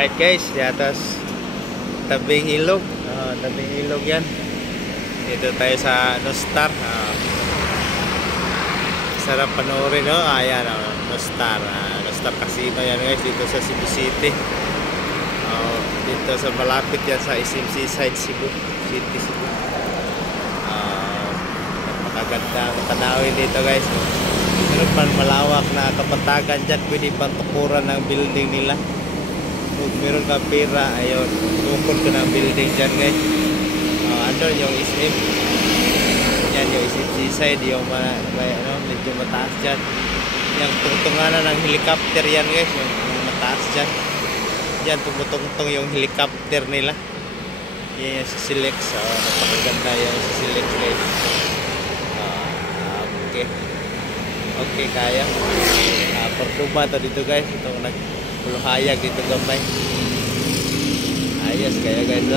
Alright guys, di atas tabing ilog. Tabing ilog yan. Dito tayo sa Nostar. Sarap panoorin, no? Ayan, Nostar. Nostar Casino yan guys, dito sa Cebu City. Dito sa malapit yan sa SMC side Cebu City, Cebu. Napakaganda ang tanawin dito guys. Meron pa malawak na kapatagan dyan, pwede pang tukuran ng building nila. Kung meron ka pera, ayun, tukol ko ng building dyan guys. Andun yung SM, yan yung SMC side, yung medyo mataas dyan. Yung tungtunganan ng helicopter yan guys, yung mataas dyan. Yan, tumutungtong yung helicopter nila. Yan yung Silex. Napakaganda yung Silex guys. Okay, kaya. Pertuma to dito guys. Itong nagpuluhayag dito gamay. Ayos kaya guys.